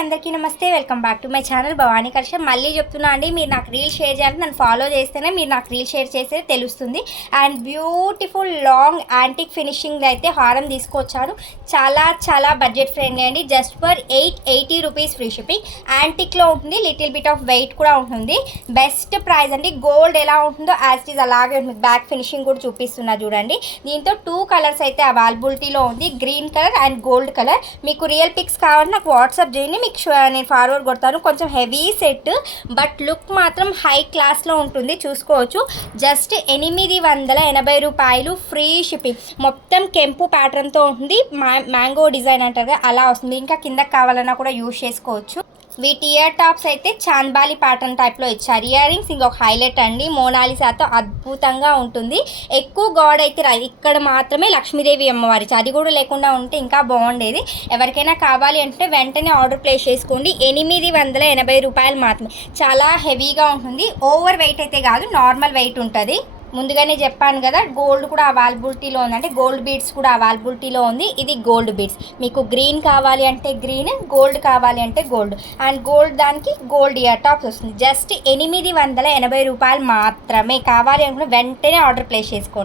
అందరికీ నమస్తే. Welcome back to my channel Bhavani collection. మళ్ళీ చెప్తున్నా అండి, మీరు నాకు రీల్ షేర్ చేయాలంటే నన్ను ఫాలో చేస్తేనే మీరు నాకు రీల్ షేర్ చేస్తే తెలుస్తుంది. And beautiful long antique finishing అయితే హారం తీసుకొచ్చాను. చాలా బడ్జెట్ ఫ్రెండ్లీ అండి. Just for 880 rupees free shipping. యాంటిక్లో ఉంటుంది, లిటిల్ బిట్ ఆఫ్ వెయిట్ కూడా ఉంటుంది. బెస్ట్ ప్రైస్ అండి. గోల్డ్ ఎలా ఉంటుందో యాజ్ ఇట్ ఈజ్ అలాగే ఉంటుంది. బ్యాక్ ఫినిషింగ్ కూడా చూపిస్తున్నా చూడండి. దీంతో 2 కలర్స్ అయితే అవైలబిలిటీలో ఉంది, green colour and gold colour. మీకు రియల్ పిక్స్ కావాలంటే నాకు వాట్సాప్ చేయండి, మీకు నేను ఫార్వర్డ్ కొడతాను. కొంచెం హెవీ సెట్ బట్ లుక్ మాత్రం హై క్లాస్లో ఉంటుంది, చూసుకోవచ్చు. జస్ట్ 880 రూపాయలు ఫ్రీ షిప్పింగ్. మొత్తం కెంపు ప్యాటర్న్తో ఉంటుంది, మ్యాంగో డిజైన్ అంటారు కదా అలా వస్తుంది. ఇంకా కిందకి కావాలన్నా కూడా యూజ్ చేసుకోవచ్చు. వీటి ఇయర్ టాప్స్ అయితే చాంబాలి ప్యాటర్న్ టైప్లో ఇచ్చారు. ఇయర్ రింగ్స్ ఇంకొక హైలైట్ అండి, మోనాలిసాతో అద్భుతంగా ఉంటుంది. ఎక్కువ గాడ్ అయితే ఇక్కడ మాత్రమే లక్ష్మీదేవి అమ్మవారి, అది కూడా లేకుండా ఉంటే ఇంకా బాగుండేది. ఎవరికైనా కావాలి అంటే వెంటనే ఆర్డర్ ప్లేస్ చేసుకోండి. 880 రూపాయలు మాత్రమే. చాలా హెవీగా ఉంటుంది, ఓవర్ వెయిట్ అయితే కాదు, నార్మల్ వెయిట్ ఉంటుంది. ముందుగానే చెప్పాను కదా, గోల్డ్ కూడా అవైలబిలిటీలో ఉంది, అంటే గోల్డ్ బీడ్స్ కూడా అవైలబిలిటీలో ఉంది. ఇది గోల్డ్ బీడ్స్. మీకు గ్రీన్ కావాలి అంటే గ్రీన్, గోల్డ్ కావాలి అంటే గోల్డ్. అండ్ గోల్డ్ దానికి గోల్డ్ ఇయర్ టాప్స్ వస్తుంది. జస్ట్ 880 రూపాయలు మాత్రమే. కావాలి అనుకుంటే వెంటనే ఆర్డర్ ప్లేస్ చేసుకోండి.